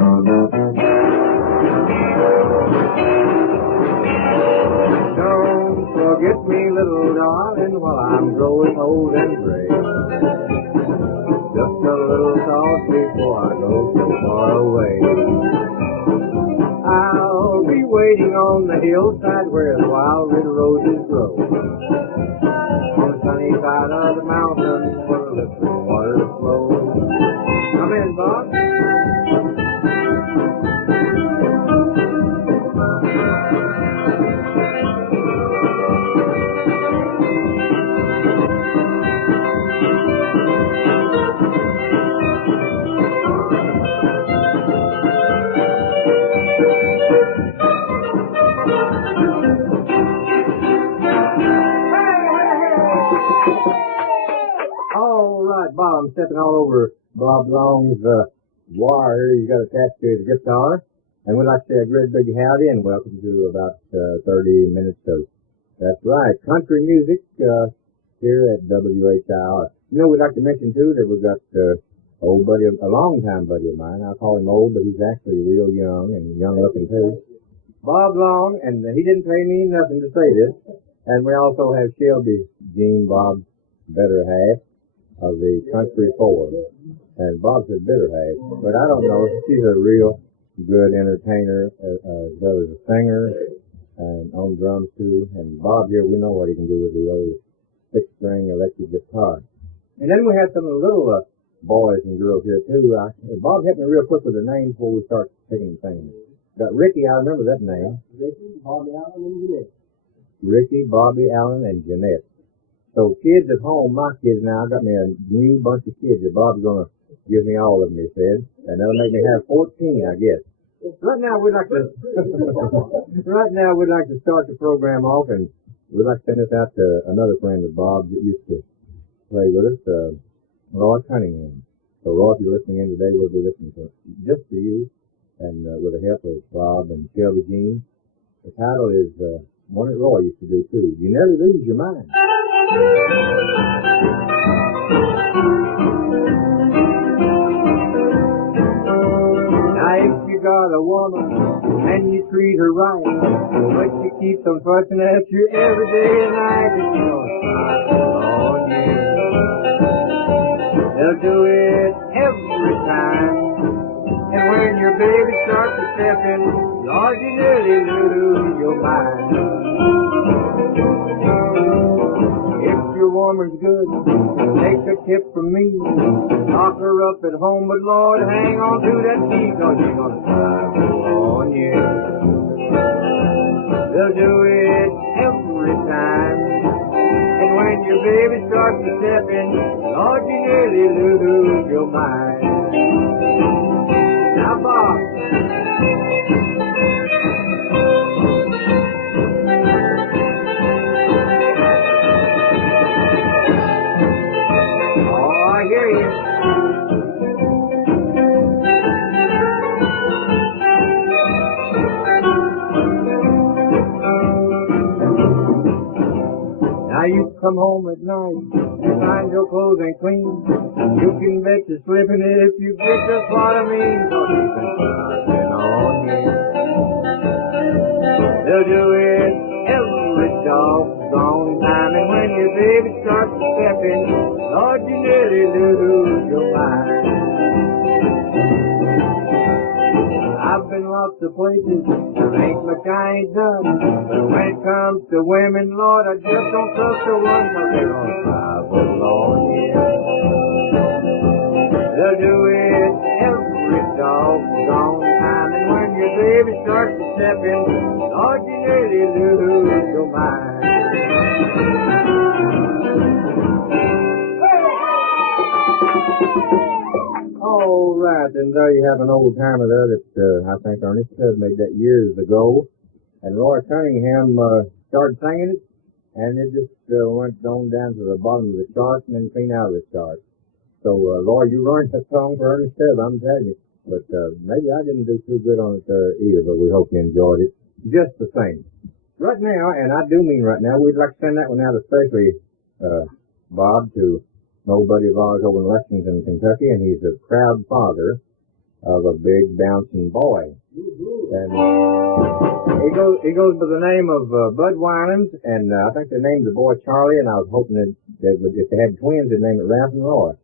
Don't forget me, little darling, while I'm growing old and gray. Just a little thought before I go so far away. I'll be waiting on the hillside where the wild red roses grow. On the sunny side of the mountain where the liquid water flows. Come in, Bob. All right, Bob, I'm stepping all over Bob Long's wire he's got attached to his guitar. And we'd like to say a great big howdy and welcome to about 30 minutes of, that's right, country music here at WHIR. You know, we'd like to mention, too, that we've got old buddy, a long-time buddy of mine. I'll call him old, but he's actually real young and young-looking, too. Bob Long, and he didn't pay me nothing to say this. And we also have Shelby Jean, Bob's better half of the country forum. And Bob's his better half. But I don't know, she's a real good entertainer as well as a singer and on drums, too. And Bob here, we know what he can do with the old six-string electric guitar. And then we have some of the little boys and girls here, too. Bob, help me real quick with their names before we start picking things. Got Ricky, I remember that name. Ricky, Bobby Allen, and Jeanette. Ricky, Bobby Allen, and Jeanette. So kids at home, my kids now, I got me a new bunch of kids that Bob's going to give me all of them, he said. And that'll make me have 14, I guess. Right now, we'd like to start the program off, and we'd like to send this out to another friend of Bob's that used to play with us, Roy Cunningham. So, Roy, if you're listening in today, we'll be listening to just for you, and with the help of Bob and Shelby Jean. The title is one that Roy used to do, too. You Never Lose Your Mind. Now, if you got a woman and you treat her right, but you keep on fussing at you every day and night, it's gonna smile on you. They'll do it every time. And when your baby starts to step in, Lord, you nearly lose your mind. If your woman's good, take a tip from me. Lock her up at home, but Lord, hang on to that key, 'cause she's gonna smile on you. They'll do it every time. And when your baby starts to step in, Lord, you nearly lose your mind. Now, Bob. Oh, I hear you. Now you come home at night and find your clothes ain't clean. You can bet you're slipping if you get just what I mean. 'Cause she's been fussing on you. They'll do it every doggone time. And when your baby starts to step in, Lord, you nearly lose your mind. I've been lots of places, there ain't much I ain't done. But when it comes to women, Lord, I just don't trust the one, 'cause they're gonna travel on you. They'll do it every doggone time. And when your baby starts to step in, Lord, you nearly lose your mind. All right, and there you have an old timer there that I think Ernest made that years ago. And Roy Cunningham started singing it, and it just went on down to the bottom of the chart and then clean out of the chart. So, Roy, you learned that song for Ernest Tubb, I'm telling you. But maybe I didn't do too good on it either, but we hope you enjoyed it just the same. Right now, and I do mean right now, we'd like to send that one out especially, Bob, to an old buddy of ours over in Lexington, Kentucky, and he's a proud father of a big bouncing boy. And he goes by the name of Bud Winans, and I think they named the boy Charlie, and I was hoping that if they had twins, they'd name it Ralph and Roy.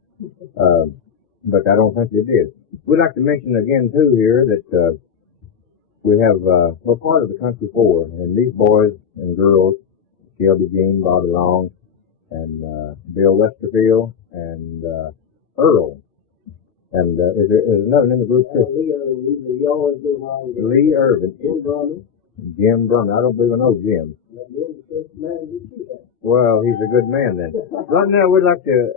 But I don't think they did. We'd like to mention again, too, here that we're part of the Country Four, and these boys and girls, Shelby Jean, Bobby Long, and Bill Westerfield, and Earl. And is there another in the group too? Lee Irvin, usually he always goes along with Lee Irvin. Jim Brumman. I don't believe I know Jim. Jim's the first manager too. Well, he's a good man then. Right now, we'd like to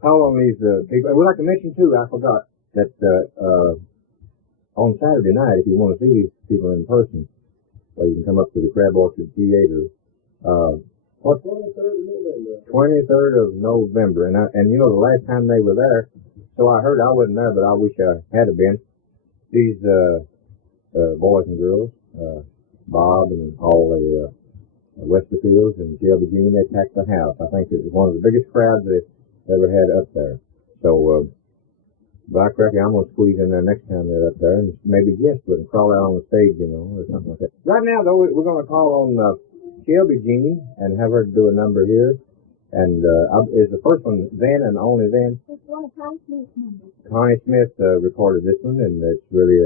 call on these people. We'd like to mention too, I forgot, that on Saturday night, if you want to see these people in person, you can come up to the Crab Orchard Theater. 23rd of November. And you know, the last time they were there, so I heard, I wasn't there, but I wish I had have been. These boys and girls, Bob and all the Westerfields and Shelby Jean, they packed the house. I think it was one of the biggest crowds they've ever had up there. So, Black Record, I'm going to squeeze in there next time they're up there and maybe guest with and crawl out on the stage, you know, or something like that. Right now, though, we're going to call on Shelby Jean and have her do a number here. And is the first one Then and Only Then? It's one of Connie Smith's numbers. Connie Smith recorded this one, and it's really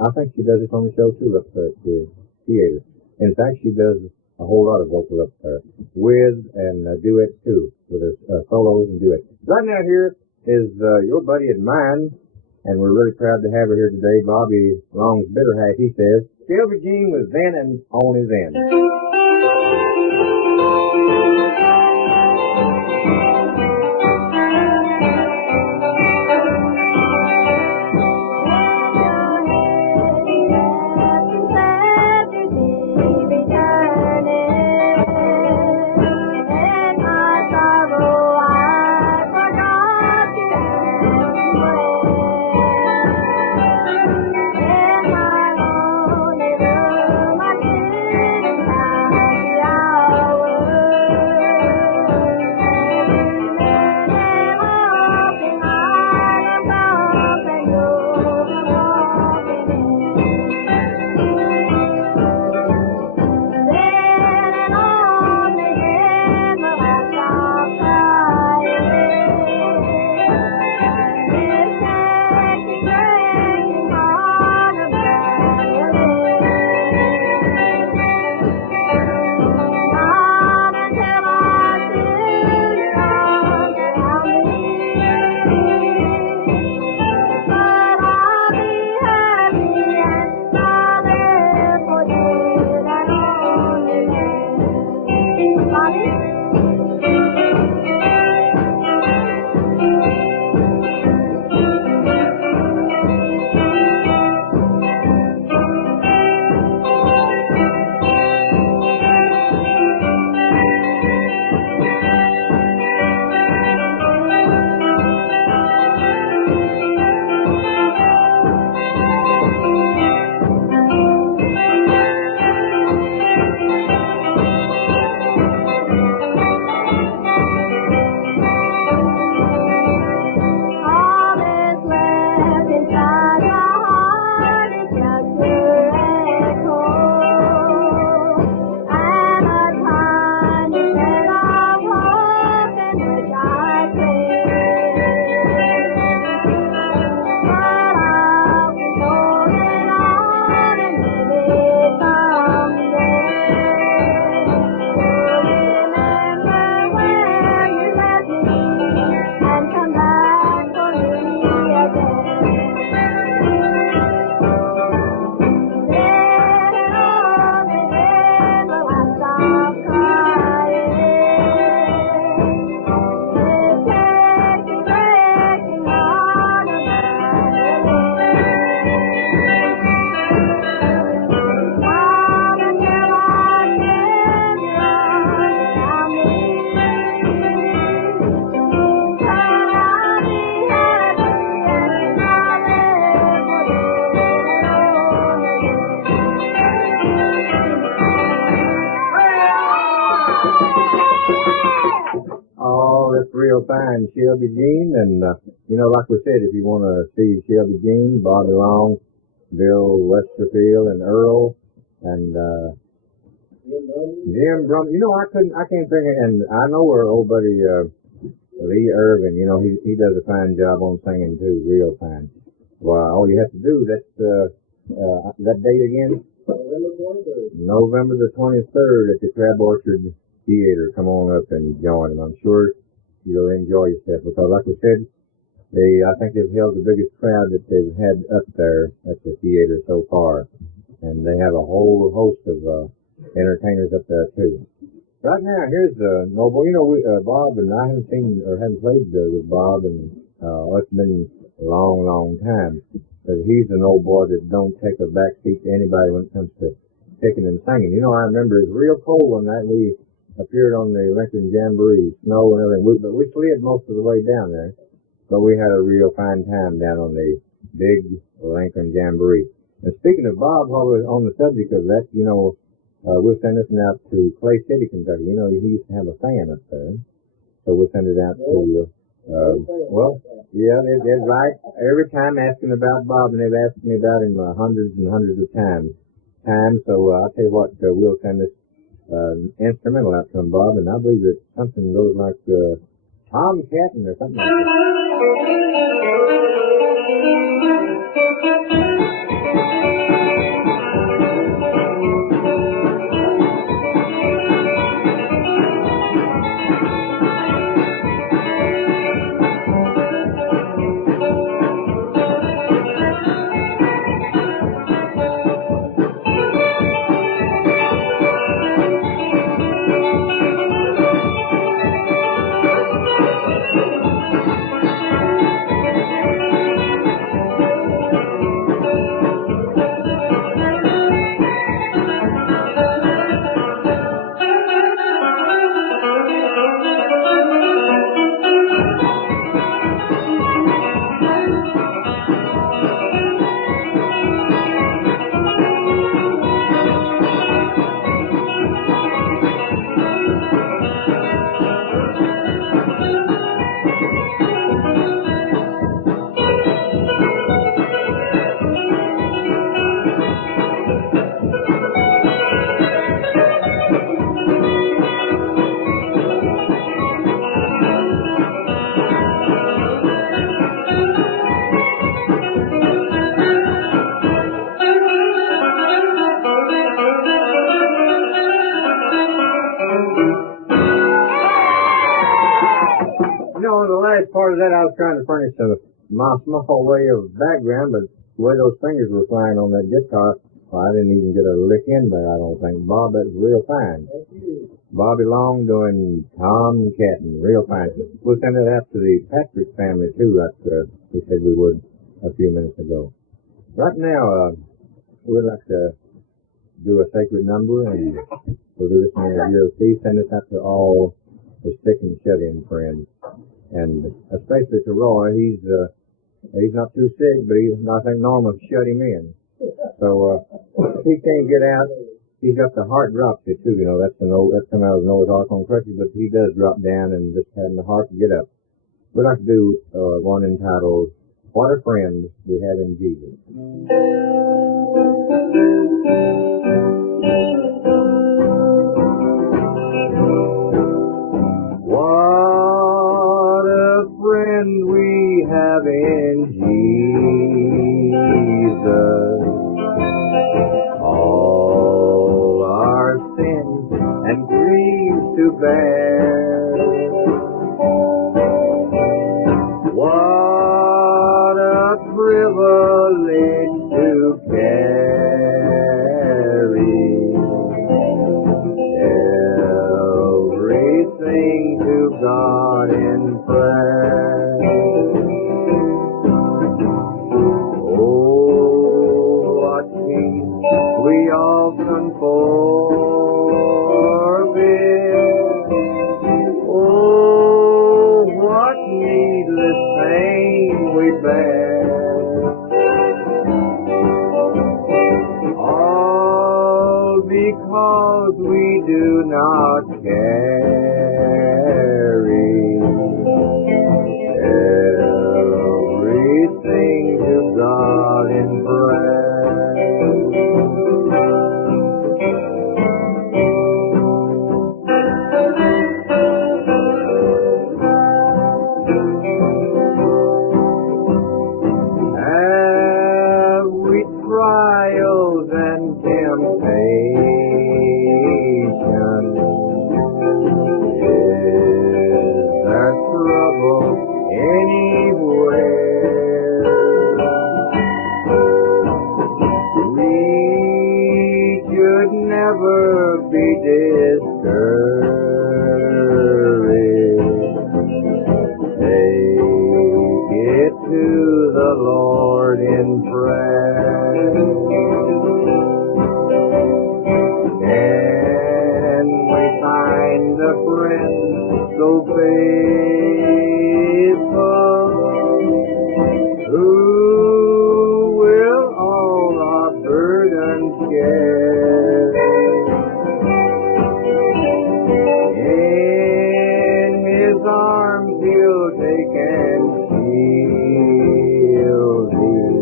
I think she does this on the show too up at the theater. In fact, she does a whole lot of vocal up there with and duets too, with her solos and duets. Right now here is your buddy and mine, and we're really proud to have her here today. Bobby Long's Bitter Hack, he says, Shelby Jean was Then and Only Then. real fine Shelby Jean, and like we said, if you want to see Shelby Jean, Bobby Long, Bill Westerfield, and Earl, and Jim Brum. I can't think of, and I know our old buddy Lee Irvin. He does a fine job on singing too, real fine. Well, all you have to do, that date again? November the 23rd at the Crab Orchard Theater. Come on up and join them. I'm sure you'll enjoy yourself because, like we said, I think they've held the biggest crowd that they've had up there at the theater so far, and they have a whole host of entertainers up there too. Right now, here's Noble. Bob and I haven't seen or haven't played with Bob, and it's been a long, long time. But he's an old boy that don't take a back seat to anybody when it comes to picking and singing. I remember it was real cold one night. We appeared on the Lincoln Jamboree, snow and everything. But we slid most of the way down there. But we had a real fine time down on the big Lincoln Jamboree. And speaking of Bob, while we're on the subject of that, we'll send this one out to Clay City, Kentucky. He used to have a fan up there. So we'll send it out to, they're right. Every time asking about Bob, and they've asked me about him hundreds and hundreds of times. So I'll tell you what, we'll send this instrumental out to him, Bob, and I believe it's something goes like Tom Catton or something like that. Part of that, I was trying to furnish my small way of background, but the way those fingers were flying on that guitar, well, I didn't even get a lick in there, I don't think. Bob, that was real fine. Thank you. Bobby Long doing Tom Catton, real fine. We'll send it out to the Patrick family, too, like we said we would a few minutes ago. Right now, we'd like to do a sacred number, and we'll do this in a year. Please send this out to all the sick and shut-in friends. And especially to Roy, he's not too sick, but I think Norma shut him in. So if he can't get out, he's got the heart dropsy too. That's come out of Noah's Ark on crutches, but he does drop down and just having the heart to get up. We'd like to do one entitled "What a Friend We Have in Jesus." We have in Jesus all our sins and griefs to bear. What a privilege to carry everything to God in prayer. We often forbid. Oh, what needless pain we bear. All because we do not carry sing to God in prayer. Have we trials and temptation? Is there trouble anywhere? We should never be discouraged. Take it to the Lord in prayer. Can we find a friend so faithful who will all our burdens share? In His arms He'll take and shield thee.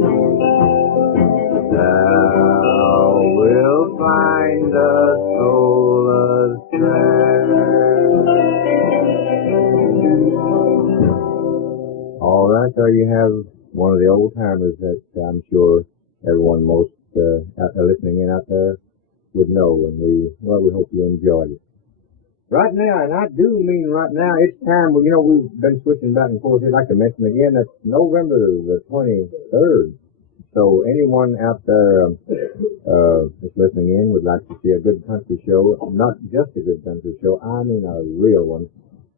Thou wilt find a solace there. All right, there you have one of the old timers that I'm sure everyone most listening in out there would know, and we hope you enjoyed it. Right now, and I do mean right now, it's time. Well, we've been switching back and forth. I'd like to mention again that's November the 23rd. So anyone out there that's listening in would like to see a good country show, not just a good country show, I mean a real one,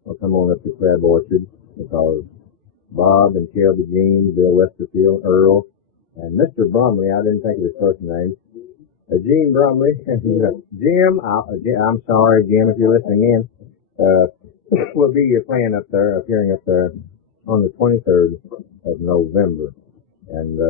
well, come on up to Crab Orchard, because Bob and Shelby Jean, Bill Westerfield, Earl, and Mr. Brumley, I didn't think of his first name, Gene Brumley, Jim, I'm sorry, Jim, if you're listening in, will be appearing up there on the 23rd of November. And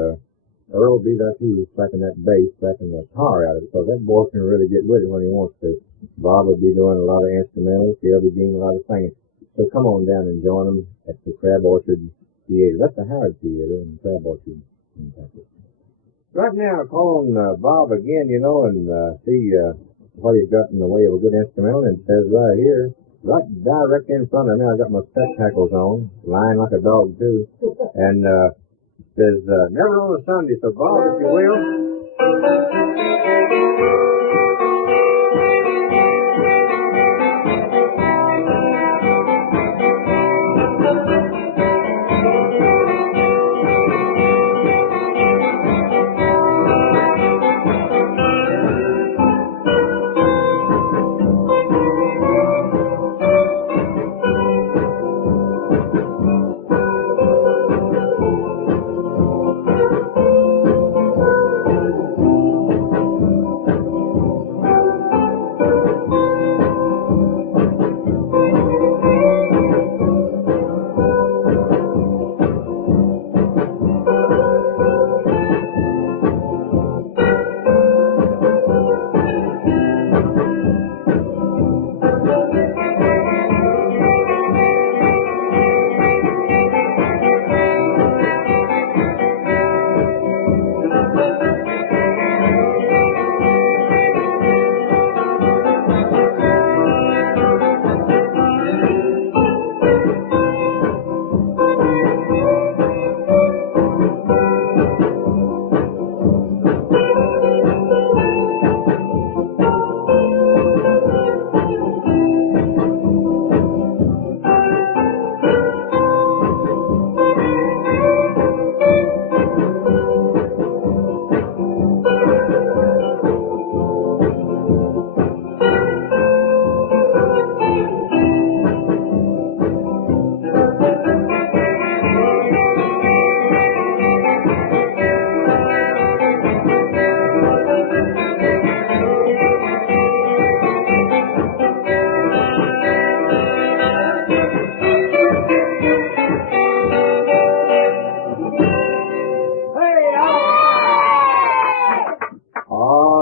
Earl will be there too, slapping that bass, slapping the tar out of it, so that boy can really get with it when he wants to. Bob will be doing a lot of instrumentals, Shelby Jean a lot of singing. So come on down and join them at the Crab Orchard Theater. That's the Howard Theater in Crab Orchard, Kentucky. Right now, call on Bob again, and see what he's got in the way of a good instrumental. And it says right here, right direct in front of me, I got my spectacles on, lying like a dog too, and it says, never on a Sunday. So Bob, if you will.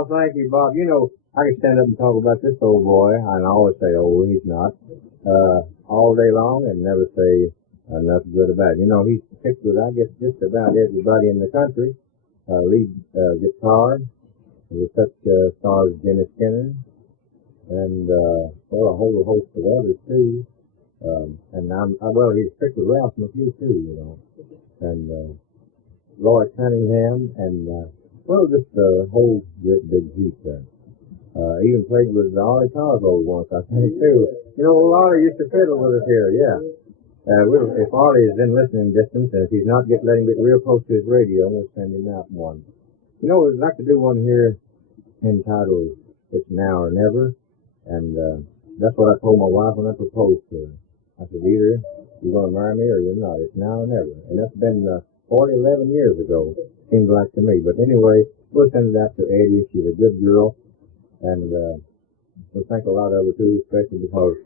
Thank you, Bob. I can stand up and talk about this old boy, and I always say, oh, he's not, all day long, and never say enough good about it. You know, he's picked with, I guess, just about everybody in the country. Lead guitar with such stars as Jimmy Skinner and, well, a whole host of others, too. And well, he's picked with Ralph McKee, too, you know. And, Roy Cunningham and, well, just a whole great big heap there. Even played with Ollie Cosgrove once, I think, too. You know, Ollie used to fiddle with us here, yeah. If Ollie is in listening distance, and if he's not, let him get real close to his radio, and we'll send him out one. You know, we'd like to do one here entitled It's Now or Never, and that's what I told my wife when I proposed to her. I said, either you're going to marry me or you're not. It's now or never. And that's been 11 years ago, seems like to me. But anyway, we'll send it out to Eddie. She's a good girl. And we'll thank a lot of her, too, especially because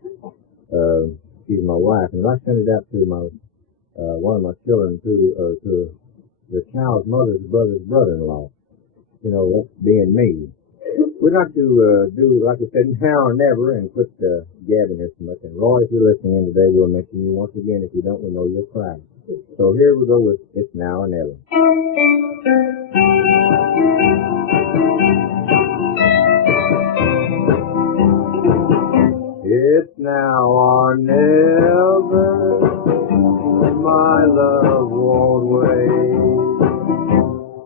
she's my wife. And I sent it out to my one of my children, to the child's mother's brother's brother-in-law. You know, that's being me. We'd like to do, like I said, now or never, and quit gabbing here so much. And Roy, if you're listening in today, we'll mention you once again. If you don't, we know you'll cry. So here we go with It's Now or Never. It's now or never, my love won't wait.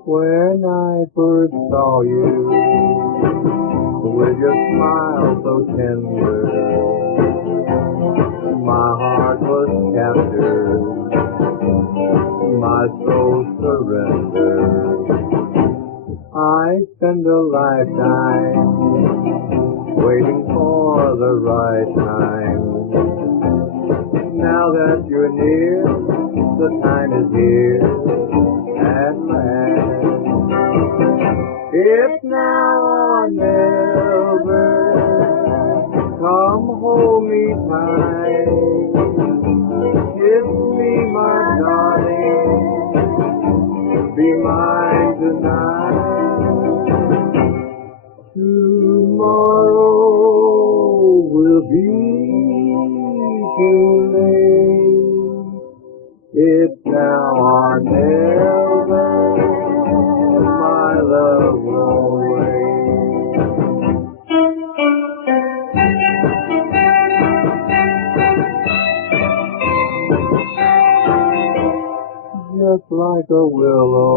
When I first saw you, with your smile so tender, my heart was captured, my soul surrendered. I spend a lifetime waiting for the right time. Now that you're near, the time is here at last. It's now or never. Come hold me tight. Kiss me, my darling. Be mine tonight. Tomorrow will be too late. It's now or never. My love won't wait. Just like a willow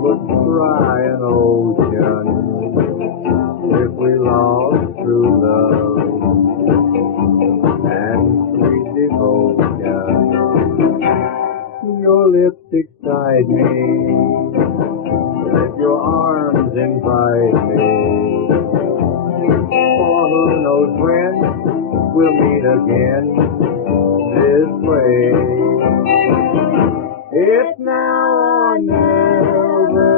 would cry an ocean if we lost true love and sweet devotion. Your lips excite me, let your arms invite me. For who knows when we'll meet again this way. It's now or never.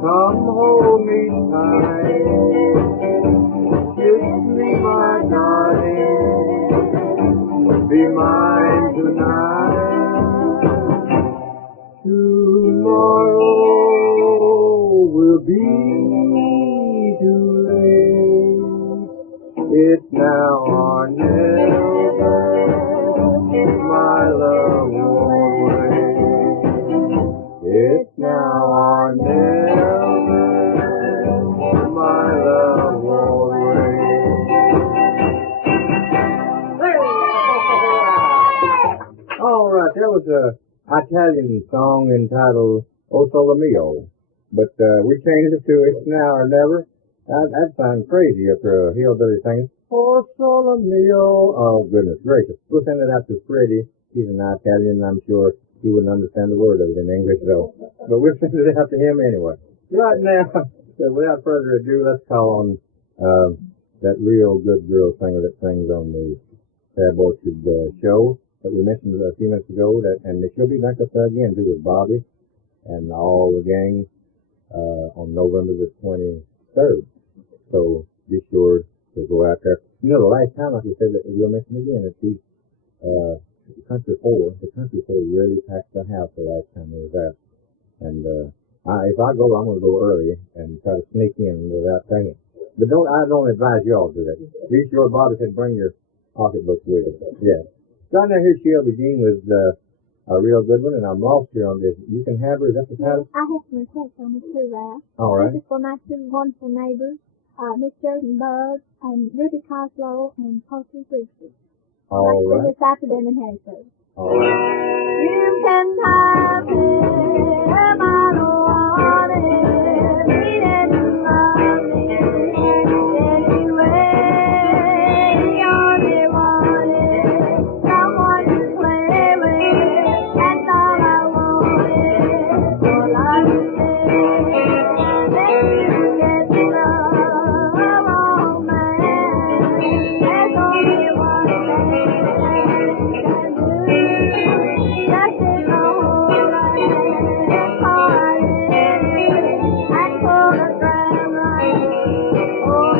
Come hold me tight. Kiss me, my darling. Be mine tonight. Tomorrow will be too late. It's now or never. My love won't wait. It's now or never. My love won't wait. All right, that was a Italian song entitled O Sole Mio, but we changed it to It's Now or Never. That sounds crazy after a hillbilly singing O Sole Mio. Oh, goodness gracious. We'll send it out to Freddie. He's an Italian, and I'm sure he wouldn't understand the word of it in English, though. But we'll send it out to him anyway. Right now, so without further ado, let's call on that real good girl singer that sings on the Fab Orchard show that we mentioned a few minutes ago, and she'll be back up there again, too, with Bobby and all the gang on November the 23rd. So be sure to go out there. You know, the last time, like we said, that we'll mention again, it's the Country 4. The Country 4 really packed the house the last time we was there. And if I go, I'm going to go early and try to sneak in without singing. But I don't advise you all to do that. Be sure Bobby said bring your pocketbook with you. Yeah. Got down here, Shelby Jean was a real good one, and I'm lost here on this. You can have her. Is that the title? I have some requests on this too, Ralph. All right. This is for my two wonderful neighbors, Miss Jordan Bug and Ruby Coslow and Posty Briggsy. All I'd like to right. do this after them in Harrisburg. All right. You can have him, I don't want it. He didn't love me anyway. He only wanted someone to play with. That's all I wanted. All I could say, let you get to love a wrong man. There's only one thing you can do. Just take a hold of it, call it and pull the thread right over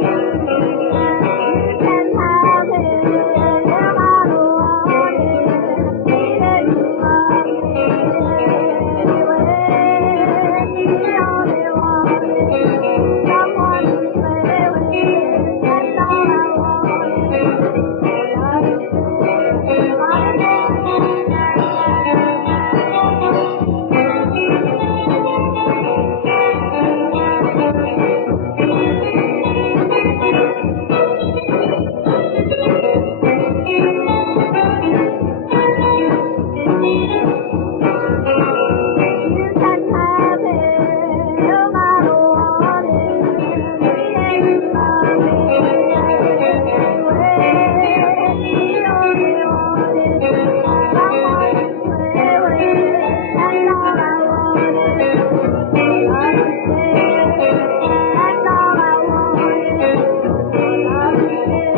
you. You can have it, I don't want it. He didn't love me anyway. He only wanted someone to play with. That's all I wanted. All I could You can have him, I don't want it. He ain't love me anyway. He only wanted someone to play with. That's all I wanted. All I could say, that's all I wanted. All I could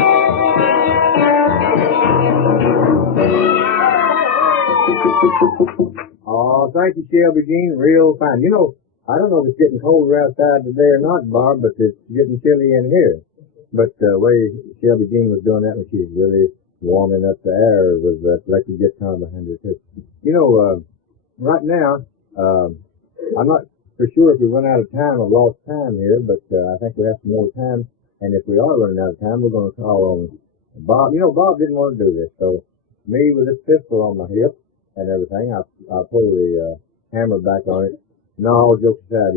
Oh, thank you, Shelby Jean. Real fine. You know, I don't know if it's getting colder outside today or not, Bob, but it's getting chilly in here. But the way Shelby Jean was doing that when she was really warming up the air was that electric guitar behind her, too. You know, right now, I'm not for sure if we run out of time or lost time here, but I think we have some more time. And if we are running out of time, we're going to call on Bob. You know, Bob didn't want to do this, so me with this pistol on my hip and everything, I pulled the hammer back on it. No, all jokes aside, I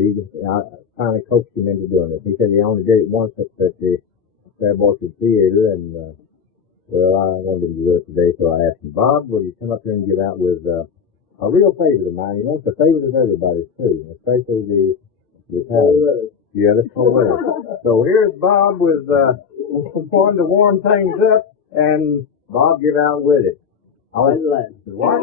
finally coaxed him into doing it. He said he only did it once at the Crab Orchard Theater, and well, I wanted him to do it today, so I asked him, Bob, will you come up here and give out with a real favorite of mine? You know, it's a favorite of everybody's too, especially the retired. Yeah, that's cold weather. So here's Bob with one to warm things up, and Bob give out with it. White Lightning. What?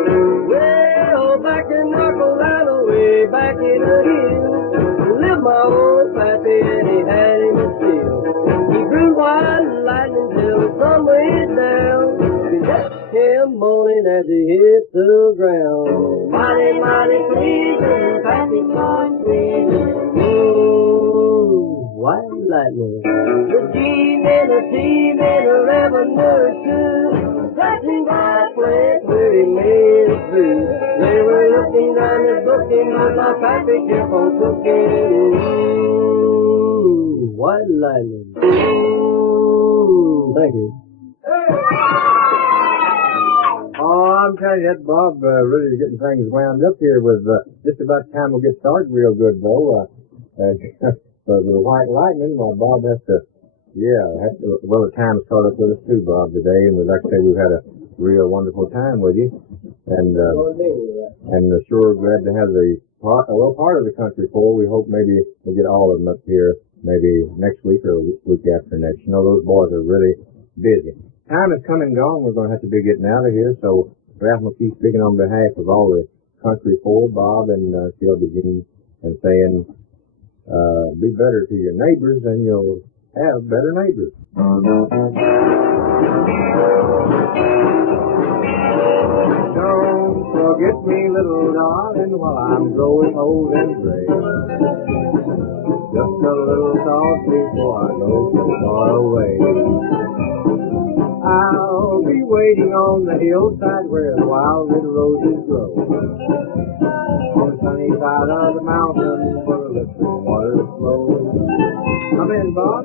Well, back in North Carolina, way back in the hills, lived my old pappy and he had him a steel. He grew white lightning till the sun went down. We left him moaning as he hit the ground. Mighty, mighty pleasing, pappy going pleasing. White lightning. The G-men, a T-men, a revenue too. Passing by a place where he made it through. They were looking down his booking, but my pappy kept on cooking. White lightning. Thank you. Oh, I'm telling you, that Bob really getting things wound up here with just about time we'll get started real good, though. For the White Lightning, well, Bob has to, well, the time's caught up with us too, Bob, today, and we'd like to say we've had a real wonderful time with you, and sure glad to have part of the country full. We hope maybe we'll get all of them up here maybe next week or week after next. You know, those boys are really busy. Time has come and gone. We're going to have to be getting out of here, so Ralph McKee speaking on behalf of all the country full, Bob and Shelby Jean, and saying, be better to your neighbors and you'll have better neighbors. Don't forget me, little darling, while I'm growing old and gray. Just a little thought before I go so far away. I'll be waiting on the hillside where the wild red roses grow. On the sunny side of the mountain where the listening waters Come in, Bob.